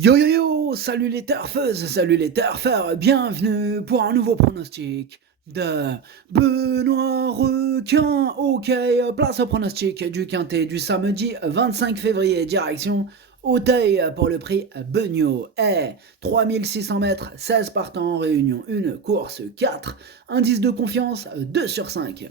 Yo yo yo, salut les turfeuses, salut les turfeurs, bienvenue pour un nouveau pronostic de Benoît Requin. Ok, place au pronostic du quintet du samedi 25 février, direction Auteuil pour le prix Beugnot. 3600 mètres, 16 partants en réunion, une course 4, indice de confiance 2 sur 5.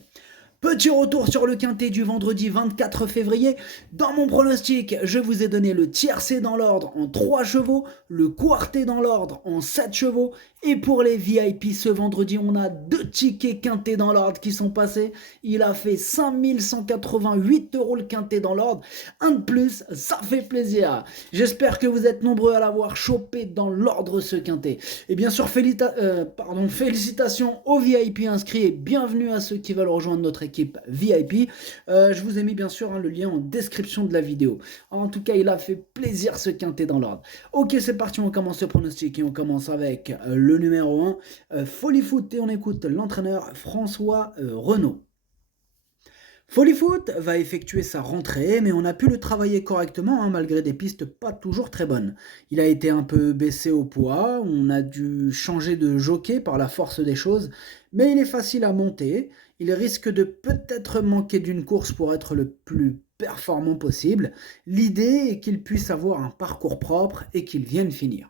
Petit retour sur le quintet du vendredi 24 février. Dans mon pronostic, je vous ai donné le tiercé dans l'ordre en 3 chevaux, le quartet dans l'ordre en 7 chevaux. Et pour les VIP, ce vendredi, on a 2 tickets quintet dans l'ordre qui sont passés. Il a fait 5188 € le quintet dans l'ordre. Un de plus, ça fait plaisir. J'espère que vous êtes nombreux à l'avoir chopé dans l'ordre ce quintet. Et bien sûr, félicitations aux VIP inscrits et bienvenue à ceux qui veulent rejoindre notre équipe VIP. Je vous ai mis bien sûr le lien en description de la vidéo. En tout cas, il a fait plaisir ce quintet dans l'ordre. Ok, c'est parti, on commence le pronostic et on commence avec le numéro 1, Folly Foot, et on écoute l'entraîneur François Renaud. Folly Foot va effectuer sa rentrée, mais on a pu le travailler correctement, malgré des pistes pas toujours très bonnes. Il a été un peu baissé au poids, on a dû changer de jockey par la force des choses, mais il est facile à monter. Il risque de peut-être manquer d'une course pour être le plus performant possible. L'idée est qu'il puisse avoir un parcours propre et qu'il vienne finir.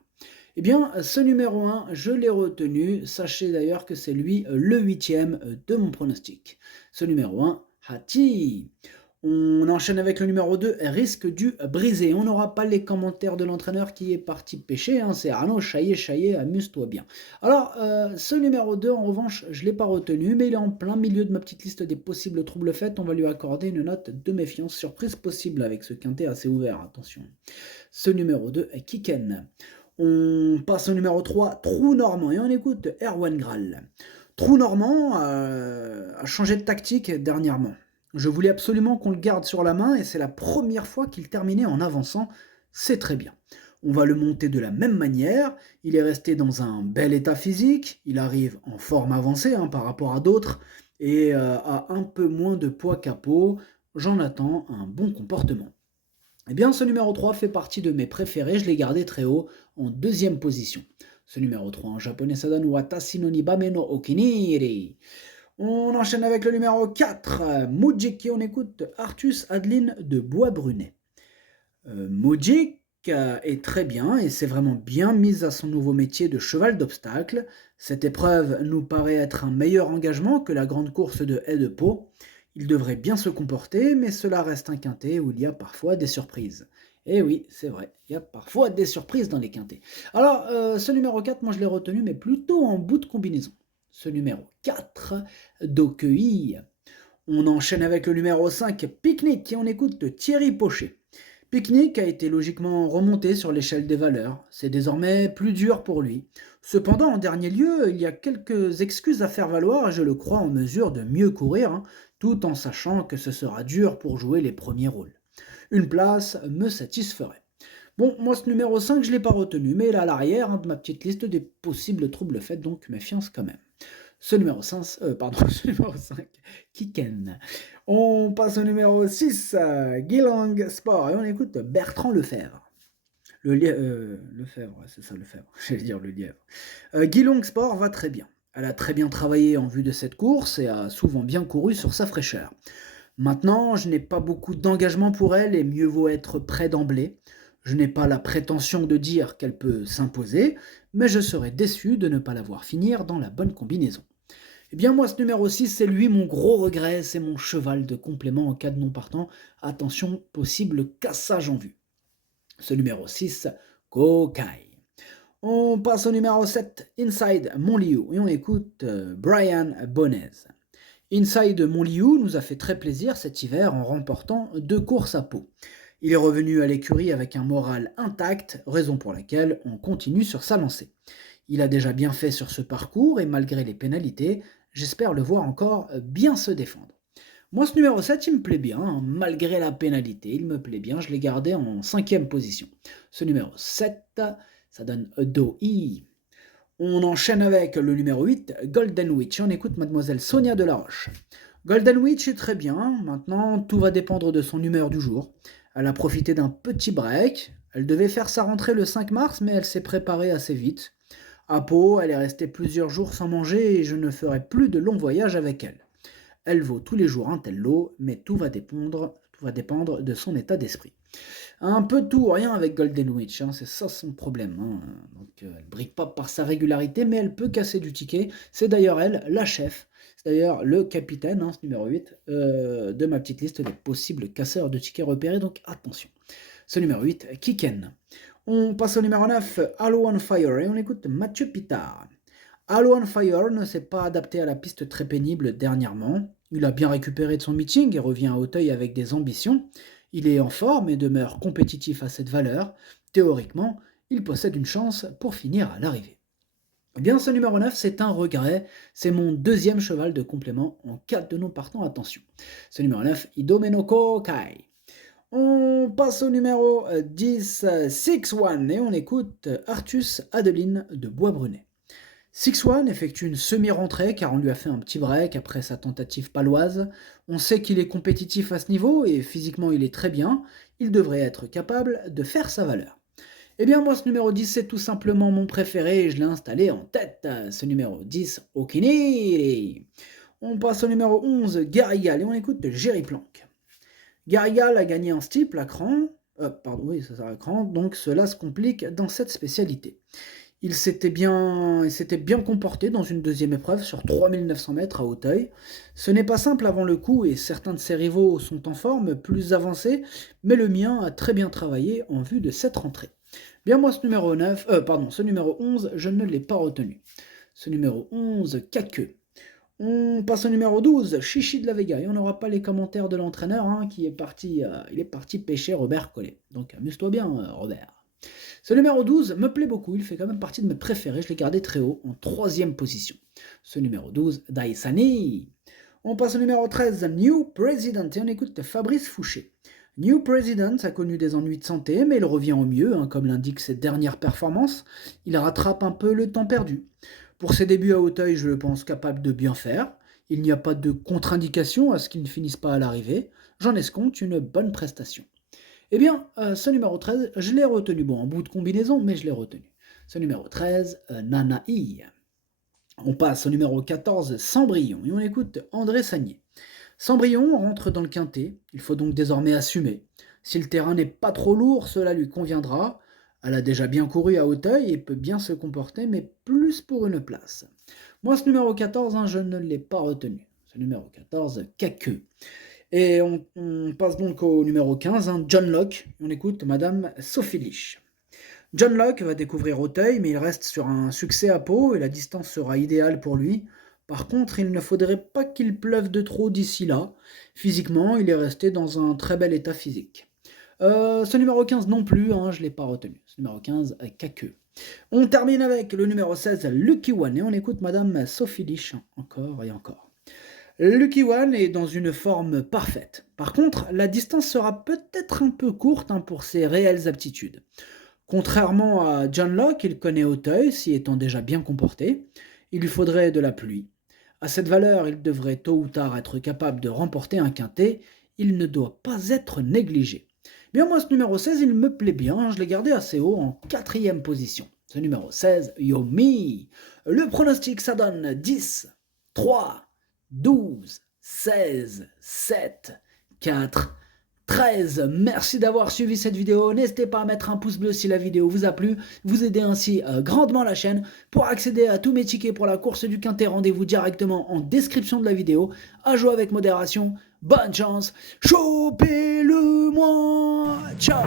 Eh bien, ce numéro 1, je l'ai retenu. Sachez d'ailleurs que c'est lui le 8e de mon pronostic. Ce numéro 1, Hati. On enchaîne avec le numéro 2, risque du brisé. On n'aura pas les commentaires de l'entraîneur qui est parti pêcher, c'est Arnaud Chaillet, amuse-toi bien. Alors, ce numéro 2, en revanche, je ne l'ai pas retenu, mais il est en plein milieu de ma petite liste des possibles troubles faits. On va lui accorder une note de méfiance, surprise possible avec ce quintet assez ouvert, attention. Ce numéro 2 est Kiken. On passe au numéro 3, Trou Normand, et on écoute Erwan Graal. Trou Normand a changé de tactique dernièrement. Je voulais absolument qu'on le garde sur la main et c'est la première fois qu'il terminait en avançant. C'est très bien. On va le monter de la même manière. Il est resté dans un bel état physique. Il arrive en forme avancée par rapport à d'autres et a un peu moins de poids qu'à peau. J'en attends un bon comportement. Eh bien, ce numéro 3 fait partie de mes préférés. Je l'ai gardé très haut en 2e position. Ce numéro 3 en japonais, ça donne Watashi no Nibame no Okiniri. On enchaîne avec le numéro 4, Mujik, et on écoute Artus Adeline de Bois-Brunet. Mujik est très bien et s'est vraiment bien mise à son nouveau métier de cheval d'obstacle. Cette épreuve nous paraît être un meilleur engagement que la grande course de Haie de Pau. Il devrait bien se comporter, mais cela reste un quintet où il y a parfois des surprises. Et oui, c'est vrai, il y a parfois des surprises dans les quintets. Alors, ce numéro 4, moi je l'ai retenu, mais plutôt en bout de combinaison. Ce numéro 4, Docueil. On enchaîne avec le numéro 5, Pique-Nique, et on écoute Thierry Pochet. Pique-Nique a été logiquement remonté sur l'échelle des valeurs. C'est désormais plus dur pour lui. Cependant, en dernier lieu, il y a quelques excuses à faire valoir et je le crois en mesure de mieux courir, tout en sachant que ce sera dur pour jouer les premiers rôles. Une place me satisferait. Bon, moi ce numéro 5, je ne l'ai pas retenu, mais il est à l'arrière de ma petite liste des possibles troubles faits, donc méfiance quand même. Ce numéro 5, ce numéro 5, Kiken. On passe au numéro 6, Guilang Sport, et on écoute Bertrand Lefebvre. Lefebvre, c'est ça, Lefebvre, j'allais dire le lièvre. Guilong Sport va très bien. Elle a très bien travaillé en vue de cette course et a souvent bien couru sur sa fraîcheur. Maintenant, je n'ai pas beaucoup d'engagement pour elle et mieux vaut être prêt d'emblée. Je n'ai pas la prétention de dire qu'elle peut s'imposer, mais je serais déçu de ne pas la voir finir dans la bonne combinaison. Eh bien moi, ce numéro 6, c'est lui mon gros regret, c'est mon cheval de complément en cas de non partant. Attention, possible cassage en vue. Ce numéro 6, Kokai. On passe au numéro 7, Inside Montliu, et on écoute Brian Bonez. Inside Montliu nous a fait très plaisir cet hiver en remportant 2 courses à Pau. Il est revenu à l'écurie avec un moral intact, raison pour laquelle on continue sur sa lancée. Il a déjà bien fait sur ce parcours et malgré les pénalités, j'espère le voir encore bien se défendre. Moi, ce numéro 7, il me plaît bien, malgré la pénalité, il me plaît bien, je l'ai gardé en 5e position. Ce numéro 7, ça donne Doi. On enchaîne avec le numéro 8, Golden Witch, on écoute mademoiselle Sonia Delaroche. Golden Witch est très bien, maintenant tout va dépendre de son humeur du jour. Elle a profité d'un petit break. Elle devait faire sa rentrée le 5 mars, mais elle s'est préparée assez vite. À Pau, elle est restée plusieurs jours sans manger et je ne ferai plus de longs voyages avec elle. Elle vaut tous les jours un tel lot, mais tout va dépendre de son état d'esprit. Un peu de tout ou rien avec Golden Witch, hein, c'est ça son problème. Hein. Donc, elle brille pas par sa régularité, mais elle peut casser du ticket. C'est d'ailleurs elle, la chef. C'est d'ailleurs le capitaine, hein, ce numéro 8, de ma petite liste des possibles casseurs de tickets repérés, donc attention. Ce numéro 8, Kiken. On passe au numéro 9, Halo on Fire, et on écoute Mathieu Pitard. Halo on Fire ne s'est pas adapté à la piste très pénible dernièrement. Il a bien récupéré de son meeting et revient à Auteuil avec des ambitions. Il est en forme et demeure compétitif à cette valeur. Théoriquement, il possède une chance pour finir à l'arrivée. Eh bien, ce numéro 9, c'est un regret. C'est mon deuxième cheval de complément en cas de non partant. Attention. Ce numéro 9, Idomenoko Kai. On passe au numéro 10, 6-1, et on écoute Artus Adeline de Bois-Brunet. 6-1 effectue une semi-rentrée car on lui a fait un petit break après sa tentative paloise. On sait qu'il est compétitif à ce niveau et physiquement il est très bien. Il devrait être capable de faire sa valeur. Eh bien moi ce numéro 10 c'est tout simplement mon préféré et je l'ai installé en tête. Ce numéro 10, Okini. On passe au numéro 11, Garrigal, et on écoute de Jerry Planck. Garrigal a gagné un steeple à cran. À cran, donc cela se complique dans cette spécialité. Il s'était bien comporté dans une deuxième épreuve sur 3900 mètres à Auteuil. Ce n'est pas simple avant le coup et certains de ses rivaux sont en forme, plus avancés, mais le mien a très bien travaillé en vue de cette rentrée. Bien moi ce numéro 11, je ne l'ai pas retenu. Ce numéro 11, Caqueux. On passe au numéro 12, Chichi de la Vega, et on n'aura pas les commentaires de l'entraîneur hein, il est parti pêcher Robert Collet. Donc amuse-toi bien Robert. Ce numéro 12 me plaît beaucoup, il fait quand même partie de mes préférés, je l'ai gardé très haut, en 3e position. Ce numéro 12, Daisani. On passe au numéro 13, New President, et on écoute Fabrice Fouché. New President a connu des ennuis de santé, mais il revient au mieux, hein, comme l'indiquent ses dernières performances. Il rattrape un peu le temps perdu. Pour ses débuts à Auteuil, je le pense capable de bien faire. Il n'y a pas de contre-indication à ce qu'il ne finisse pas à l'arrivée. J'en escompte une bonne prestation. Eh bien, ce numéro 13, je l'ai retenu. Bon, en bout de combinaison, mais je l'ai retenu. Ce numéro 13, Nanaï. On passe au numéro 14, Cendrillon, et on écoute André Sagné. Cendrillon rentre dans le quintet, il faut donc désormais assumer. Si le terrain n'est pas trop lourd, cela lui conviendra. Elle a déjà bien couru à Auteuil et peut bien se comporter, mais plus pour une place. Moi, ce numéro 14, hein, je ne l'ai pas retenu. Ce numéro 14, Caqueux. Et on passe donc au numéro 15, hein, John Locke. On écoute Madame Sophie Lich. John Locke va découvrir Auteuil, mais il reste sur un succès à Pau et la distance sera idéale pour lui. Par contre, il ne faudrait pas qu'il pleuve de trop d'ici là. Physiquement, il est resté dans un très bel état physique. Ce numéro 15 non plus, hein, je ne l'ai pas retenu. Ce numéro 15, Caqueux. On termine avec le numéro 16, Lucky One, et on écoute Madame Sophie Lich encore et encore. Lucky One est dans une forme parfaite. Par contre, la distance sera peut-être un peu courte hein, pour ses réelles aptitudes. Contrairement à John Locke, il connaît Auteuil, s'y étant déjà bien comporté. Il lui faudrait de la pluie. À cette valeur, il devrait tôt ou tard être capable de remporter un quintet. Il ne doit pas être négligé. Bien moi, ce numéro 16, il me plaît bien. Je l'ai gardé assez haut en 4e position. Ce numéro 16, Yomi. Le pronostic, ça donne 10, 3, 12, 16, 7, 4, 13. Merci d'avoir suivi cette vidéo. N'hésitez pas à mettre un pouce bleu si la vidéo vous a plu. Vous aidez ainsi grandement la chaîne. Pour accéder à tous mes tickets pour la course du quintet, rendez-vous directement en description de la vidéo. À jouer avec modération. Bonne chance. Chopez-le-moi. Ciao.